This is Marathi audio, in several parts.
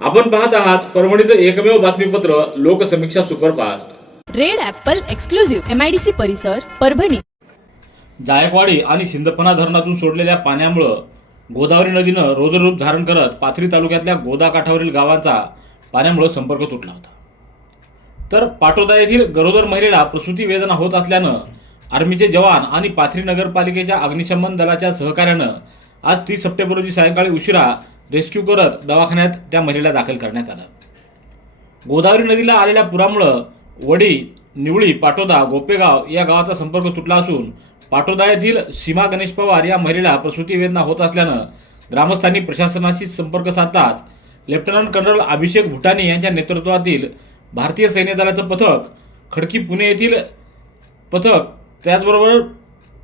आपण पाहत आहात परभणीचं एकमेव बातमीपत्र Loksamiksha superfast. Red apple exclusive MIDC परिसर परभणी. जायकवाडी आणि सिंदफणा धरणातून सोडलेल्या पाण्यामुळं गोदावरी नदीनं रोजरूप धारण करत पाथरी तालुक्यातल्या गोदा काठावरील गावांचा पाण्यामुळं संपर्क तुटला होता. तर पाटोदा येथील गरोदर महिलेला प्रसूती वेदना होत असल्यानं आर्मीचे जवान आणि पाथरी नगरपालिकेच्या अग्निशमन दलाच्या सहकार्यानं आज तीस सप्टेंबर रोजी सायंकाळी उशिरा रेस्क्यू करत दवाखान्यात त्या महिलेला दाखल करण्यात आलं. गोदावरी नदीला आलेल्या पुरामुळं वडी निवळी पाटोदा गोपेगाव या गावाचा संपर्क तुटला असून पाटोदा येथील सीमा गणेश पवार या महिलेला प्रसूती वेदना होत असल्यानं ग्रामस्थांनी प्रशासनाशी संपर्क साधताच लेफ्टनंट कर्नल अभिषेक भुटानी यांच्या नेतृत्वातील भारतीय सैन्य दलाचं पथक खडकी पुणे येथील पथक त्याचबरोबर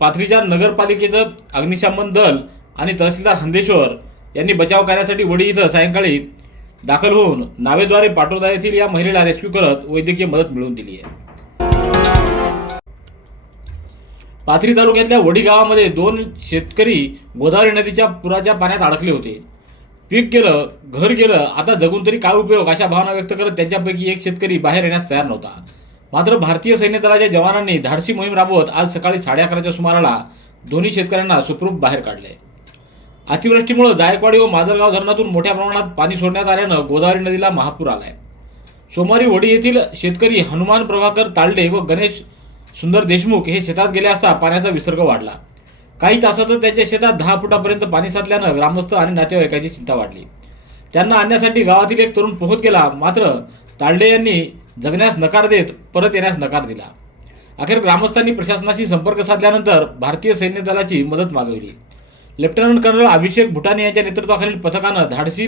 पाथरीच्या नगरपालिकेचं अग्निशमन दल आणि तहसीलदार हंदेश्वर यांनी बचाव कार्यासाठी वडी इथं सायंकाळी दाखल होऊन नावेद्वारे पाटोदा येथील या महिलेला रेस्क्यू करत वैद्यकीय मदत मिळवून दिली आहे. पाथरी तालुक्यातल्या वडी गावामध्ये दोन शेतकरी गोदावरी नदीच्या पुराच्या पाण्यात अडकले होते. पीक गेलं घर गेलं आता जगून तरी काय उपयोग अशा भावना व्यक्त करत त्यांच्यापैकी एक शेतकरी बाहेर येण्यास तयार नव्हता. मात्र भारतीय सैन्य दलाच्या जवानांनी धाडसी मोहीम राबवत आज सकाळी साडे अकराच्या सुमाराला दोन्ही शेतकऱ्यांना सुखरूप बाहेर काढले. अतिवृष्टीमुळे जायकवाडी व माजलगाव धरणातून मोठ्या प्रमाणात पाणी सोडण्यात आल्यानं गोदावरी नदीला महापूर आलाय. सोमवारी वडी येथील शेतकरी हनुमान प्रभाकर तालडे व गणेश सुंदर देशमुख हे शेतात गेले असता पाण्याचा विसर्ग वाढला. काही तासातच त्यांच्या शेतात दहा फुटापर्यंत पाणी साचल्यानं ग्रामस्थ आणि नातेवाईकाची चिंता वाढली. त्यांना आणण्यासाठी गावातील एक तरुण पोहोत गेला मात्र तालडे यांनी जगण्यास नकार देत परत येण्यास नकार दिला. अखेर ग्रामस्थांनी प्रशासनाशी संपर्क साधल्यानंतर भारतीय सैन्य दलाची मदत मागवली. लेफ्टनंट कर्नल अभिषेक भुटाने यांच्या नेतृत्वाखालील पथकानं धाडसी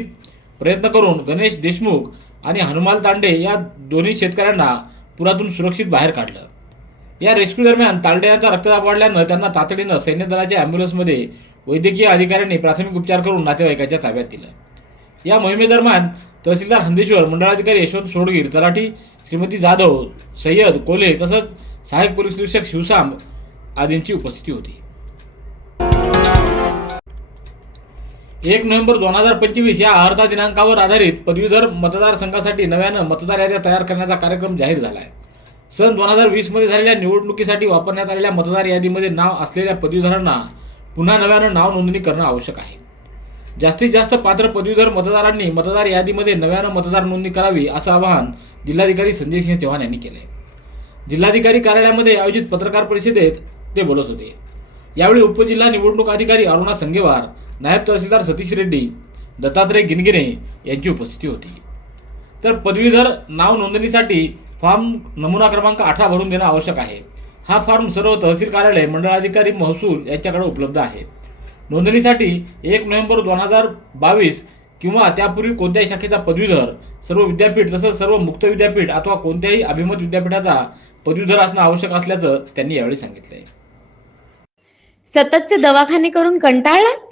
प्रयत्न करून गणेश देशमुख आणि हनुमाल तांडे या दोन्ही शेतकऱ्यांना पुरातून सुरक्षित बाहेर काढलं. या रेस्क्यू दरम्यान तांडे यांचा रक्तदाब वाढल्यानं त्यांना तातडीनं सैन्य दलाच्या अँब्युलन्समध्ये वैद्यकीय अधिकाऱ्यांनी प्राथमिक उपचार करून नातेवाईकाच्या ताब्यात दिलं. या मोहिमेदरम्यान तहसीलदार हंदेश्वर मंडळाधिकारी यशवंत सोडगीर तलाठी श्रीमती जाधव सय्यद कोले तसंच सहाय्यक पोलीस निरीक्षक शिवसांब आदींची उपस्थिती होती. एक नोव्हेंबर दोन हजार पंचवीस या अर्धा दिनांकावर आधारित पदवीधर मतदारसंघासाठी नव्यानं मतदार याद्या तयार करण्याचा कार्यक्रम जाहीर झाला आहे सन दोन हजार वीसमध्ये झालेल्या निवडणुकीसाठी वापरण्यात आलेल्या मतदार यादीमध्ये नाव असलेल्या पदवीधरांना पुन्हा नव्यानं नाव नोंदणी करणं आवश्यक आहे. जास्तीत जास्त पात्र पदवीधर मतदारांनी मतदार यादीमध्ये नव्यानं मतदार नोंदणी करावी असं आवाहन जिल्हाधिकारी संजय सिंह चव्हाण यांनी केलंय. जिल्हाधिकारी कार्यालयामध्ये आयोजित पत्रकार परिषदेत ते बोलत होते. यावेळी उपजिल्हा निवडणूक अधिकारी अरुणा संगेवार नायब तहसीलदार सतीश रेड्डी दत्तात्रय गिनगिरे यांची उपस्थिती होती. तर पदवीधर नाव नोंदणीसाठी फॉर्म नमुना क्रमांक अठरा भरून देणं आवश्यक आहे. हा फॉर्म सर्व तहसील कार्यालय मंडळाधिकारी महसूल यांच्याकडे उपलब्ध आहे. नोंदणीसाठी एक नोव्हेंबर दोन हजार बावीस किंवा त्यापूर्वी कोणत्याही शाखेचा पदवीधर सर्व विद्यापीठ तसंच सर्व मुक्त विद्यापीठ अथवा कोणत्याही अभिमत विद्यापीठाचा पदवीधर असणं आवश्यक असल्याचं त्यांनी यावेळी सांगितलंय. सततचे दवाखाने करून कंटाळलात?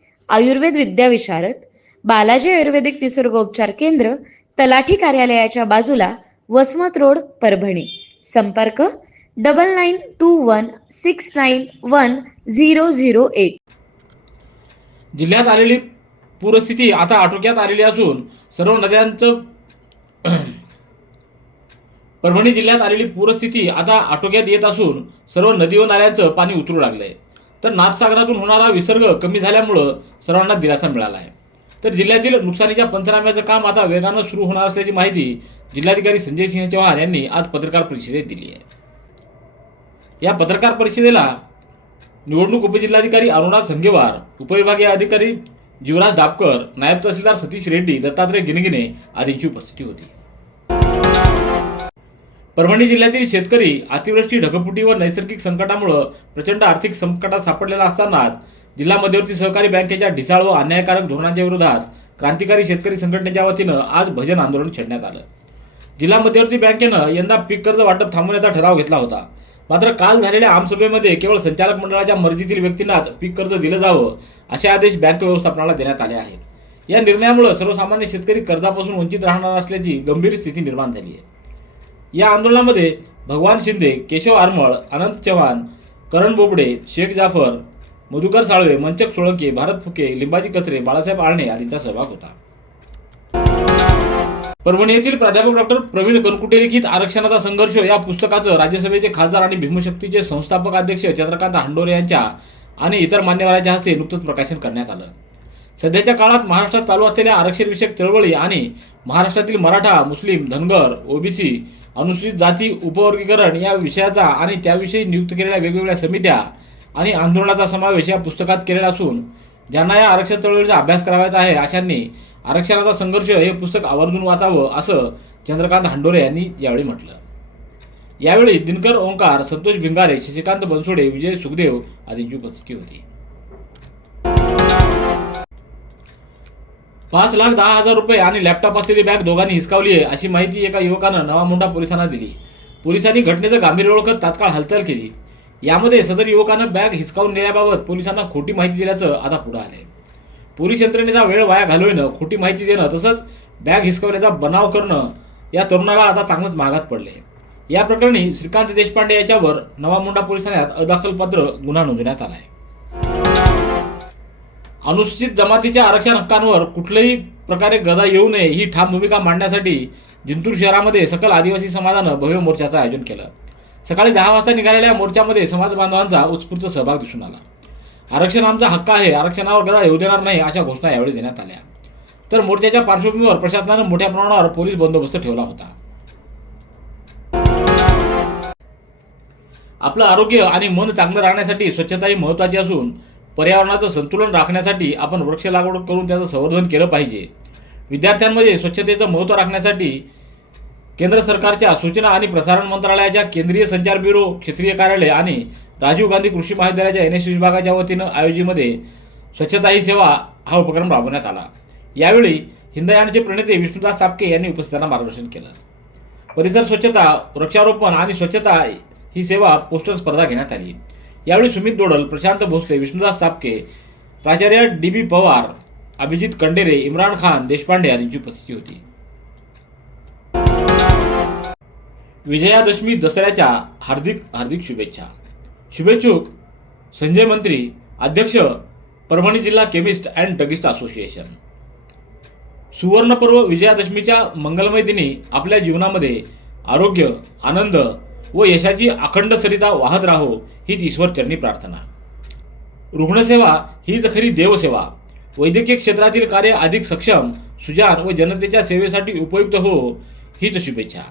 आयुर्वेद विद्याविशारद बालाजी आयुर्वेदिक निसर्गोपचार केंद्र तलाठी कार्यालयाच्या बाजूला वसमत रोड परभणी. संपर्क double nine two one six nine one zero zero eight जिल्ह्यात आलेली पूरस्थिती आता आटोक्यात आलेली असून सर्व नद्यांचं परभणी जिल्ह्यात आलेली पूरस्थिती आता आटोक्यात येत असून सर्व नदी व नाल्यांचं पाणी उतरू लागलंय. तर नाथसागरातून होणारा विसर्ग कमी झाल्यामुळं सर्वांना दिलासा मिळाला आहे. तर जिल्ह्यातील नुकसानीच्या पंचनाम्याचं काम आता वेगानं सुरू होणार असल्याची माहिती जिल्हाधिकारी संजय सिंह चव्हाण यांनी आज पत्रकार परिषदेत दिली आहे. या पत्रकार परिषदेला निवडणूक उपजिल्हाधिकारी अरुणा संघेवार उपविभागीय अधिकारी जीवराज दापकर नायब तहसीलदार सतीश रेड्डी दत्तात्रय गिनगिने आदींची उपस्थिती होती. परभणी जिल्ह्यातील शेतकरी अतिवृष्टी ढगफुटी व नैसर्गिक संकटामुळे प्रचंड आर्थिक संकटात सापडलेला असतानाच जिल्हा मध्यवर्ती सहकारी बँकेच्या ढिसाळ व अन्यायकारक धोरणांच्या विरोधात क्रांतिकारी शेतकरी संघटनेच्या वतीनं आज भजन आंदोलन छेडण्यात आलं. जिल्हा मध्यवर्ती बँकेनं यंदा पीक कर्ज वाटप थांबवण्याचा ठराव घेतला होता. मात्र काल झालेल्या आमसभेमध्ये केवळ संचालक मंडळाच्या मर्जीतील व्यक्तींनाच पीक कर्ज दिलं जावं असे आदेश बँक व्यवस्थापनाला देण्यात आले आहेत. या निर्णयामुळे सर्वसामान्य शेतकरी कर्जापासून वंचित राहणार असल्याची गंभीर स्थिती निर्माण झाली आहे. या आंदोलनामध्ये भगवान शिंदे केशव आरमळ अनंत चव्हाण करण बोबडे शेख जाफर मधुकर साळवे मंचक सोळंके भारत फुके लिंबाजी कचरे बाळासाहेब आळणे आदींचा सहभाग होता. परभणी येथील प्राध्यापक डॉक्टर प्रवीण कनकुटे लिखित आरक्षणाचा संघर्ष या पुस्तकाचं राज्यसभेचे खासदार आणि भीमशक्तीचे संस्थापक अध्यक्ष चंद्रकांत हांडोरे यांच्या आणि इतर मान्यवरांच्या हस्ते नुकतंच प्रकाशन करण्यात आलं. सध्याच्या काळात महाराष्ट्रात चालू असलेल्या आरक्षणविषयक चळवळी आणि महाराष्ट्रातील मराठा मुस्लिम धनगर ओबीसी अनुसूचित जाती उपवर्गीकरण या विषयाचा आणि त्याविषयी नियुक्त केलेल्या वेगवेगळ्या समित्या आणि आंदोलनाचा समावेश या पुस्तकात केलेला असून ज्यांना या आरक्षण चळवळीचा अभ्यास करावायचा आहे अशांनी आरक्षणाचा संघर्ष हे पुस्तक आवर्जून वाचावं असं चंद्रकांत हांडोरे यांनी यावेळी म्हटलं. यावेळी दिनकर ओंकार संतोष भिंगारे शशिकांत बनसोडे विजय सुखदेव आदींची उपस्थिती होती. पाच लाख दहा हजार रुपये आणि लॅपटॉप असलेली बॅग दोघांनी हिसकावली आहे. अशी माहिती एका युवकानं नवा मुंडा पोलिसांना दिली. पोलिसांनी घटनेचं गांभीर्य ओळखत तात्काळ हालचाल केली. यामध्ये सदर युवकानं बॅग हिसकावून नेल्याबाबत पोलिसांना खोटी माहिती दिल्याचं आता पुढे आलंय. पोलीस यंत्रणेचा वेळ वाया घालवणं खोटी माहिती देणं तसंच बॅग हिसकावण्याचा बनाव करणं या तरुणाला आता चांगलंच महागात पडले या प्रकरणी श्रीकांत देशपांडे याच्यावर नवा मुंडा पोलीस ठाण्यात अदाखलपत्र गुन्हा नोंदवण्यात आला आहे अनुसूचित जमातीच्या आरक्षण हक्कांवर कुठल्याही प्रकारे गदा येऊ नये ही ठाम भूमिका मांडण्यासाठी जिंतूर शहरामध्ये सकल आदिवासी समाजानं भव्य मोर्चाचं आयोजन केलं. सकाळी दहा वाजता निघालेल्या मोर्चामध्ये समाज बांधवांचा उत्स्फूर्त सहभाग दिसून आला. आरक्षण आमचा हक्क आहे आरक्षणावर गदा येऊ देणार नाही अशा घोषणा यावेळी देण्यात आल्या. तर मोर्चाच्या पार्श्वभूमीवर प्रशासनानं मोठ्या प्रमाणावर पोलीस बंदोबस्त ठेवला होता. आपलं आरोग्य आणि मन चांगलं राहण्यासाठी स्वच्छता ही महत्त्वाची असून पर्यावरणाचं संतुलन राखण्यासाठी आपण वृक्ष लागवड करून त्याचं संवर्धन केलं पाहिजे. विद्यार्थ्यांमध्ये स्वच्छतेचं महत्त्व राखण्यासाठी केंद्र सरकारच्या सूचना आणि प्रसारण मंत्रालयाच्या केंद्रीय संचार ब्युरो क्षेत्रीय कार्यालय आणि राजीव गांधी कृषी महाविद्यालयाच्या एन एस विभागाच्या वतीनं आयोजीमध्ये स्वच्छता ही सेवा हा उपक्रम राबवण्यात आला. यावेळी हिंदयानचे प्रणेते विष्णुदास सापके यांनी उपस्थितांना मार्गदर्शन केलं. परिसर स्वच्छता वृक्षारोपण आणि स्वच्छता ही सेवा पोस्टर स्पर्धा घेण्यात आली. यावेळी सुमित दोडल प्रशांत भोसले विष्णुदास सापके प्राचार्य डी बी पवार अभिजित कंडेरे इम्रान खान देशपांडे यांची उपस्थिती होती. विजयादशमी दसऱ्याच्या हार्दिक हार्दिक शुभेच्छा. शुभेच्छुक संजय मंत्री अध्यक्ष परभणी जिल्हा केमिस्ट अँड ड्रगिस्ट असोसिएशन. सुवर्णपर्व विजयादशमीच्या मंगलमय दिनी आपल्या जीवनामध्ये आरोग्य आनंद व यशाची अखंड सरिता वाहत राहो हीच ईश्वरचरणी प्रार्थना. रुग्णसेवा हीच खरी देवसेवा. वैद्यकीय क्षेत्रातील कार्य अधिक सक्षम सुजान व जनतेच्या सेवेसाठी उपयुक्त हो हीच शुभेच्छा.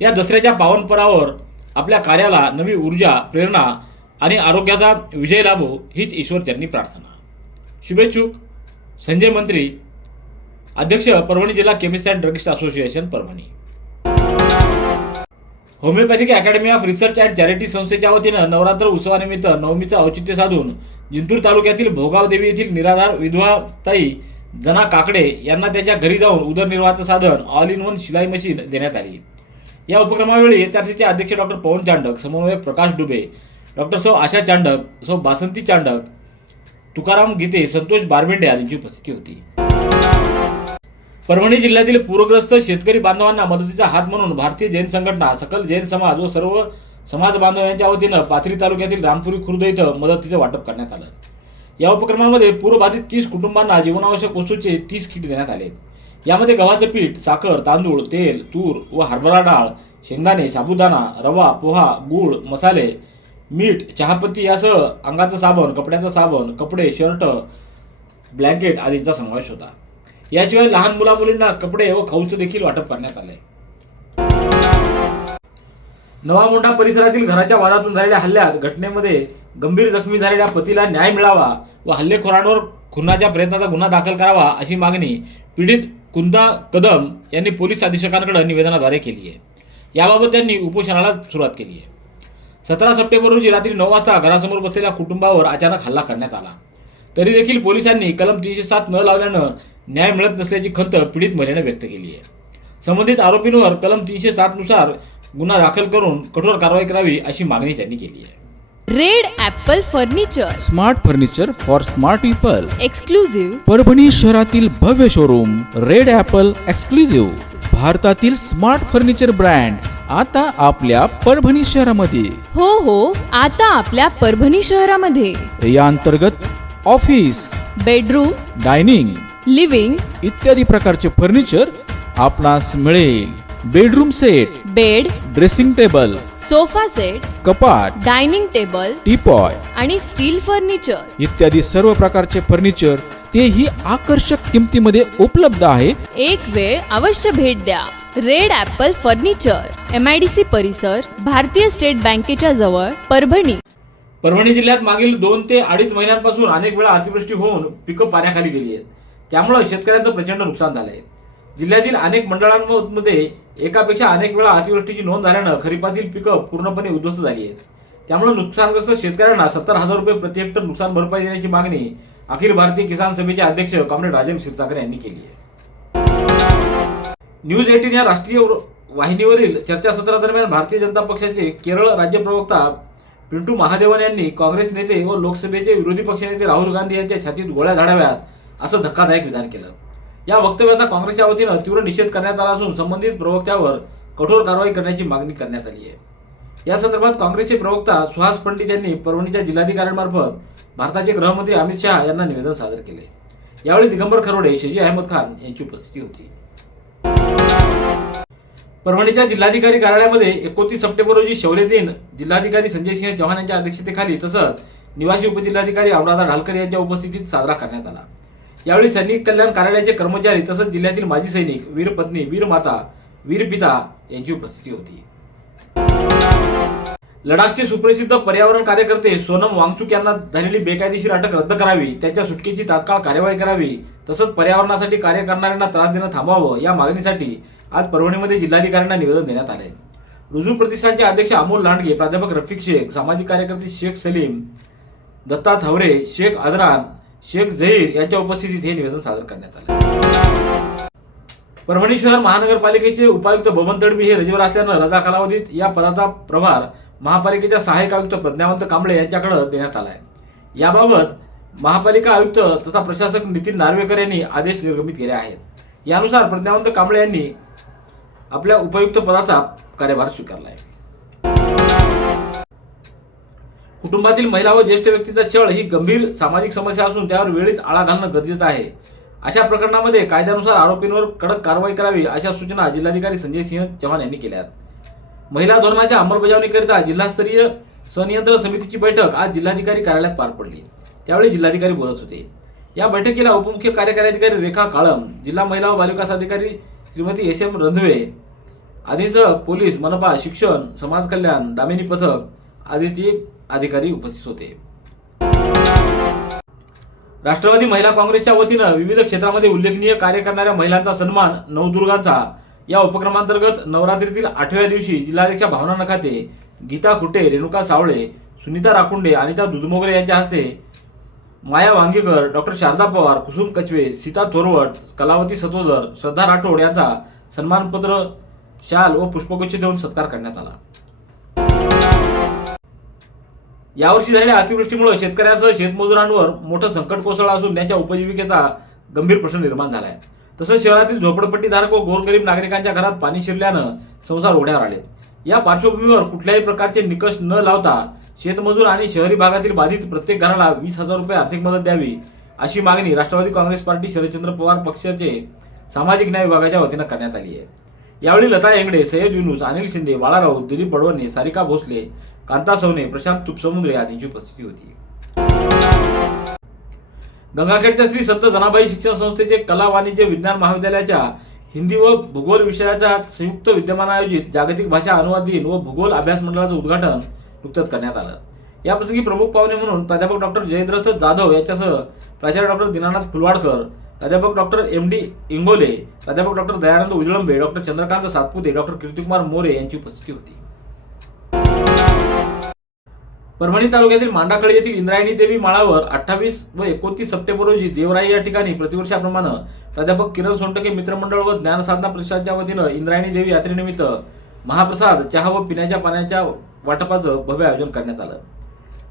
या दसऱ्याच्या पावनपरावर आपल्या कार्याला नवी ऊर्जा प्रेरणा आणि आरोग्याचा विजय लाभो हीच ईश्वरचरणी प्रार्थना. शुभेच्छुक संजय मंत्री अध्यक्ष परभणी जिल्हा chemist and druggist association Parbhani. Homeopathic academy of research and charity संस्थेच्या वतीनं नवरात्र उत्सवानिमित्त नवमीचं औचित्य साधून जिंतूर तालुक्यातील भोगाव देवी येथील निराधार विधवा ताई जना काकडे यांना त्याच्या घरी जाऊन उदरनिर्वाहाचं साधन ऑल इन वन शिलाई मशीन देण्यात आली. या उपक्रमावेळी एचआरसीचे अध्यक्ष डॉक्टर पवन चांडक समन्वयक प्रकाश डुबे डॉक्टर सौ आशा चांडक सौ बासंती चांडक तुकाराम गीते संतोष बारबेंडे आदींची उपस्थिती होती. परभणी जिल्ह्यातील पूरग्रस्त शेतकरी बांधवांना मदतीचा हात म्हणून भारतीय जैन संघटना सकल जैन समाज व सर्व समाज बांधव यांच्या वतीनं पाथरी तालुक्यातील रामपुरी खुर्द इथं मदतीचं वाटप करण्यात आलं. या उपक्रमामध्ये पूरबाधित तीस कुटुंबांना जीवनावश्यक वस्तूचे तीस किट देण्यात आले. यामध्ये गव्हाचं पीठ साखर तांदूळ तेल तूर व हरभरा डाळ शेंगदाणे साबुदाणा रवा पोहा गूळ मसाले मीठ चहापत्ती यासह अंगाचं साबण कपड्याचं साबण कपडे शर्ट ब्लँकेट आदींचा समावेश होता. याशिवाय लहान मुला मुलींना कपडे व खाऊचं देखील वाटप करण्यात आले नवा मोठा परिसरातील घराच्या वादातून झालेल्या हल्ल्यात घटनेमध्ये गंभीर जखमी झालेल्या पतीला न्याय मिळावा व हल्लेखोरांवर खुनाच्या प्रयत्नाचा गुन्हा दाखल करावा अशी मागणी पीडित कुंदा कदम यांनी पोलीस अधीक्षकांकडे निवेदनाद्वारे केली आहे. याबाबत त्यांनी उपोषणाला सुरुवात केली आहे. सतरा सप्टेंबर रोजी रात्री नऊ वाजता घरासमोर बसलेल्या कुटुंबावर अचानक हल्ला करण्यात आला. तरी देखील पोलिसांनी कलम तीनशे सात न लावल्यानं न्याय मिळत नसल्याची खंत पीडित महिलेनं व्यक्त केली आहे. संबंधित आरोपींवर कलम तीनशे सात नुसार गुन्हा दाखल करून कठोर कारवाई करावी अशी मागणी त्यांनी केली आहे. Red Apple furniture. Smart furniture for smart people. Exclusive Parbhani शहरातील भव्य शोरूम रेड ॲपल एक्सक्लुझिव्ह. भारतातील स्मार्ट फर्निचर ब्रँड आता आपल्या परभणी शहरामध्ये. हो हो आता आपल्या परभणी शहरामध्ये. या अंतर्गत ऑफिस बेडरूम. डायनिंग लिव्हिंग इत्यादी प्रकारचे फर्निचर आपणास मिळेल. Bedroom set bed dressing table sofa set कपाट डायनिंग टेबल टीपॉय आणि स्टील फर्निचर. इत्यादी सर्व प्रकारचे फर्निचर तेही आकर्षक किमतीमध्ये उपलब्ध आहे. एक वेळ अवश्य भेट द्या. Red apple furniture M I D C परिसर भारतीय स्टेट बँकेच्या जवळ परभणी. परभणी जिल्ह्यात मागील दोन ते अडीच महिन्यांपासून अनेक वेळा अतिवृष्टी होऊन पिकं पाण्याखाली गेली आहेत. त्यामुळे शेतकऱ्यांचं प्रचंड नुकसान झालंय. जिल्ह्यातील अनेक मंडळांमध्ये एकापेक्षा अनेक वेळा अतिवृष्टीची नोंद झाल्यानं खरीपातील पिकं पूर्णपणे उद्ध्वस्त झाली आहेत. त्यामुळे नुकसानग्रस्त शेतकऱ्यांना सत्तर हजार रुपये प्रति हेक्टर नुकसान भरपाई देण्याची मागणी अखिल भारतीय किसान सभेचे अध्यक्ष कॉम्रेड राजेंद्र क्षीरसागर यांनी केली आहे. न्यूज एटीन या राष्ट्रीय वाहिनीवरील चर्चासत्रादरम्यान भारतीय जनता पक्षाचे केरळ राज्य प्रवक्ता पिंटू महादेवन यांनी काँग्रेस नेते व लोकसभेचे विरोधी पक्षनेते राहुल गांधी यांच्या छातीत गोळ्या झाडाव्यात. असं धक्कादायक विधान केलं. या वक्तव्याचा काँग्रेसच्या वतीनं तीव्र निषेध करण्यात आला असून संबंधित प्रवक्त्यावर कठोर कारवाई करण्याची मागणी करण्यात आली आहे. या संदर्भात काँग्रेसचे प्रवक्ता सुहास पंडित यांनी परभणीच्या जिल्हाधिकाऱ्यांमार्फत भारताचे गृहमंत्री अमित शहा यांना निवेदन सादर केले. यावेळी दिगंबर खरोडे शेजी अहमद खान यांची उपस्थिती होती. परभणीच्या जिल्हाधिकारी कार्यालयामध्ये एकोणतीस सप्टेंबर रोजी शौर्य दिन जिल्हाधिकारी संजय सिंह चव्हाण यांच्या अध्यक्षतेखाली तसंच निवासी उपजिल्हाधिकारी अनुराधा ढालकर यांच्या उपस्थितीत साजरा करण्यात आला. यावेळी सैनिक कल्याण कार्यालयाचे कर्मचारी तसंच जिल्ह्यातील माजी सैनिक वीर पत्नी वीर माता वीर पिता यांची उपस्थिती होती. लडाखचे सुप्रसिद्ध पर्यावरण कार्यकर्ते सोनम वांगचुक यांना झालेली बेकायदेशीर अटक रद्द करावी त्यांच्या सुटकेची तात्काळ कार्यवाही करावी तसंच पर्यावरणासाठी कार्य करणाऱ्यांना त्रास देणं थांबावं या मागणीसाठी आज परभणीमध्ये जिल्हाधिकाऱ्यांना निवेदन देण्यात आले रुजू प्रतिष्ठानचे अध्यक्ष अमोल लांडगे प्राध्यापक रफिक शेख सामाजिक कार्यकर्ते शेख सलीम दत्ता थावरे शेख अदरान शेख झहीर यांच्या उपस्थितीत हे निवेदन सादर करण्यात आले. परभणी शहर महानगरपालिकेचे उपायुक्त बबन तडवी हे रजेवर असल्यानं रजा कालावधीत या पदाचा प्रभार महापालिकेच्या सहाय्यक आयुक्त प्रज्ञावंत कांबळे यांच्याकडे देण्यात आला आहे याबाबत महापालिका आयुक्त तथा प्रशासक नितीन नार्वेकर यांनी आदेश निर्गमित केले आहेत. यानुसार प्रज्ञावंत कांबळे यांनी आपल्या उपयुक्त पदाचा कार्यभार स्वीकारला आहे. कुटुंबातील महिला व ज्येष्ठ व्यक्तीचा छळ ही गंभीर सामाजिक समस्या असून त्यावर वेळीच आळा घालणं गरजेचं आहे. अशा प्रकरणामध्ये कायद्यानुसार आरोपींवर कडक कारवाई करावी अशा सूचना जिल्हाधिकारी संजय सिंह चव्हाण यांनी केल्या महिला धोरणाच्या अंमलबजावणीकरिता जिल्हास्तरीय संनियंत्रण समितीची बैठक आज जिल्हाधिकारी कार्यालयात पार पडली. त्यावेळी जिल्हाधिकारी बोलत होते. या बैठकीला उपमुख्य कार्यकारी अधिकारी रेखा काळम जिल्हा महिला व बालविकास अधिकारी श्रीमती एस एम रंधवे आदींसह पोलीस मनपा शिक्षण समाज कल्याण दामिनी पथक आदीचे अधिकारी उपस्थित होते. राष्ट्रवादी महिला काँग्रेसच्या वतीनं विविध क्षेत्रामध्ये उल्लेखनीय कार्य करणाऱ्या महिलांचा सन्मान नवदुर्गांचा या उपक्रमांतर्गत नवरात्रीतील आठव्या दिवशी जिल्हाध्यक्षा भावना नखाते गीता कुटे रेणुका सावळे सुनीता राकुंडे अनिता दुधमोगरे यांच्या हस्ते माया वांगीकर डॉक्टर शारदा पवार कुसुम कचवे सीता थोरवट कलावती सतोदर श्रद्धा राठोड यांचा सन्मानपत्र शाल व पुष्पगुच्छ देऊन सत्कार करण्यात आला. यावर्षी झालेल्या अतिवृष्टीमुळे शेतकऱ्यांसह शेतमजुरांवर मोठं संकट कोसळलं असून त्यांच्या उपजीविकेचा गंभीर प्रश्न निर्माण झाला आहे. तसंच शहरातील झोपडपट्टीधारक व गोरगरीब नागरिकांच्या घरात पाणी शिरल्यानं संसार ओढ्यावर आले. या पार्श्वभूमीवर कुठल्याही प्रकारचे निकष न लावता शेतमजूर आणि शहरी भागातील बाधित प्रत्येक घराला वीस हजार रुपये आर्थिक मदत द्यावी अशी मागणी राष्ट्रवादी काँग्रेस पार्टी शरदचंद्र पवार पक्षाचे सामाजिक न्याय विभागाच्या वतीनं करण्यात आली आहे. यावेळी लता येंगडे सय्यद युनुस अनिल शिंदे बाळा राऊत दिलीप बडवणे सारिका भोसले कांता सवने प्रशांत तुपसमुद्रे आदींची उपस्थिती होती. गंगाखेडच्या श्री संत जनाबाई शिक्षण संस्थेचे कला वाणिज्य विज्ञान महाविद्यालयाच्या हिंदी व भूगोल विषयाच्या संयुक्त विद्यमान आयोजित जागतिक भाषा अनुवाद दिन व भूगोल अभ्यास मंडळाचं उद्घाटन नुकतंच करण्यात आलं. याप्रसंगी प्रमुख पाहुणे म्हणून प्राध्यापक डॉक्टर जयद्रथ जाधव यांच्यासह प्राचार्य डॉक्टर दीनानाथ फुलवाडकर प्राध्यापक डॉक्टर एम डी इंगोले प्राध्यापक doctor Dayanand Ujlambe doctor Chandrakant Satpute doctor Kirtikumar More यांची उपस्थिती होती. परभणी तालुक्यातील मांडाकळी येथील इंद्रायणी देवी माळावर अठ्ठावीस व एकोणतीस सप्टेंबर रोजी देवराई या ठिकाणी प्रतिवर्षाप्रमाणे प्राध्यापक किरण सोनटके मित्रमंडळ व ज्ञानसाधना प्रसादच्या वतीनं इंद्रायणी देवी यात्रेनिमित्त महाप्रसाद चहा व पिण्याच्या पाण्याच्या वाटपाचं भव्य आयोजन करण्यात आलं.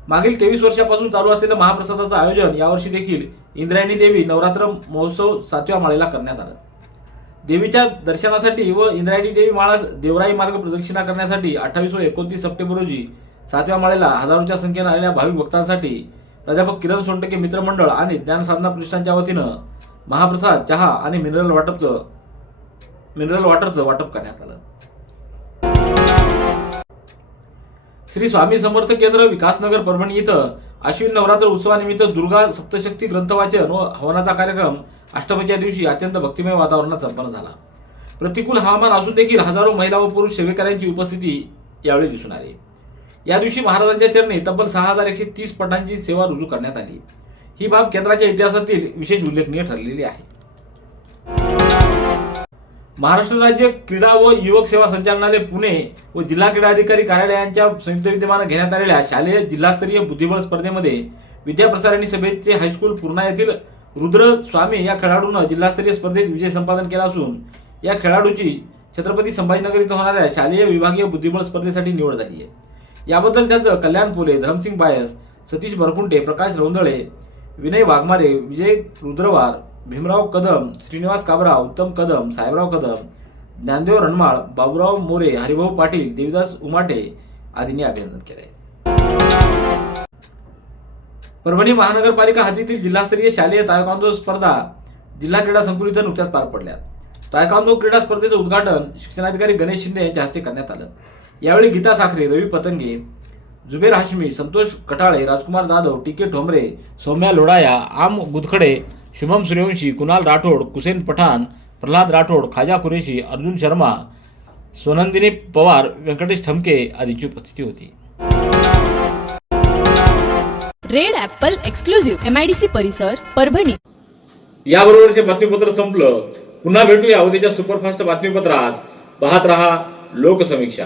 मागील तेवीस वर्षापासून चालू असलेलं महाप्रसादाचं आयोजन यावर्षी देखील इंद्रायणी देवी नवरात्र महोत्सव सातव्या माळेला करण्यात आलं. देवीच्या दर्शनासाठी व इंद्रायणी देवी माळास देवराई मार्ग प्रदक्षिणा करण्यासाठी अठ्ठावीस व एकोणतीस सप्टेंबर रोजी सातव्या माळेला हजारोच्या संख्येनं आलेल्या भाविक भक्तांसाठी प्राध्यापक किरण सोनटके मित्रमंडळ आणि ज्ञानसाधना प्रतिष्ठानच्या वतीनं महाप्रसाद चहा आणि मिनरल वाटपचं मिनरल वॉटरचं वाटप करण्यात आलं. श्री स्वामी समर्थ केंद्र विकासनगर परभणी इथं अश्विन नवरात्र उत्सवानिमित्त दुर्गा सप्तशक्ती ग्रंथवाचन व हवनाचा कार्यक्रम अष्टमीच्या दिवशी अत्यंत भक्तिमय वातावरणात संपन्न झाला. प्रतिकूल हवामान असून देखील हजारो महिला व पुरुष सेवेकऱ्यांची उपस्थिती यावेळी दिसून आली. या दिवशी महाराजांच्या चरणी तब्बल सहा हजार एकशे तीस पटांची सेवा रुजू करण्यात आली. ही बाब केंद्राच्या इतिहासातील विशेष उल्लेखनीय ठरलेली आहे. महाराष्ट्र राज्य क्रीडा व युवक सेवा संचालनालय पुणे व जिल्हा क्रीडा अधिकारी कार्यालयांच्या संयुक्त विद्यमानं घेण्यात आलेल्या शालेय जिल्हास्तरीय बुद्धिबळ स्पर्धेमध्ये विद्याप्रसारणी सभेचे हायस्कूल पूर्णा येथील रुद्र स्वामी या खेळाडूनं जिल्हास्तरीय स्पर्धेत विजय संपादन केला असून या खेळाडूची छत्रपती संभाजीनगर इथं होणाऱ्या शालेय विभागीय बुद्धिबळ स्पर्धेसाठी निवड झाली आहे. याबद्दल त्यांचं कल्याण फुले धरमसिंग बायस सतीश भरकुंटे प्रकाश रौंदळे विनय वाघमारे विजय रुद्रवार भीमराव कदम श्रीनिवास काबराव उत्तम कदम साहेबराव कदम ज्ञानदेव रणमाळ बाबूराव मोरे हरिभाऊ पाटील देवीदास उमाटे आदींनी अभिनंदन केले परभणी महानगरपालिका हद्दीतील जिल्हास्तरीय शालेय तायकांदो स्पर्धा जिल्हा क्रीडा संकुल इथं नुकत्याच पार पडल्या तायकांदो क्रीडा स्पर्धेचं उद्घाटन शिक्षणाधिकारी गणेश शिंदे यांच्या हस्ते करण्यात आलं. यावेळी गीता साखरे रवी पतंगे जुबेर हाशमी संतोष कटाळे राजकुमार जाधव टी के ठोंबरे सौम्या लोढाया आम गुदखडे शुभम सूर्यवंशी कुणाल राठोड कुसेन पठाण प्रल्हाद राठोड खाजा कुरेशी अर्जुन शर्मा सोनंदिनी पवार व्यंकटेश ठमके आदींची उपस्थिती होती. Red apple exclusive M I D C परिसर परभणी. याबरोबरचे बातमीपत्र संपलं. पुन्हा भेटूया उद्याच्या सुपरफास्ट बातमीपत्रात. पाहत रहा लोकसमीक्षा.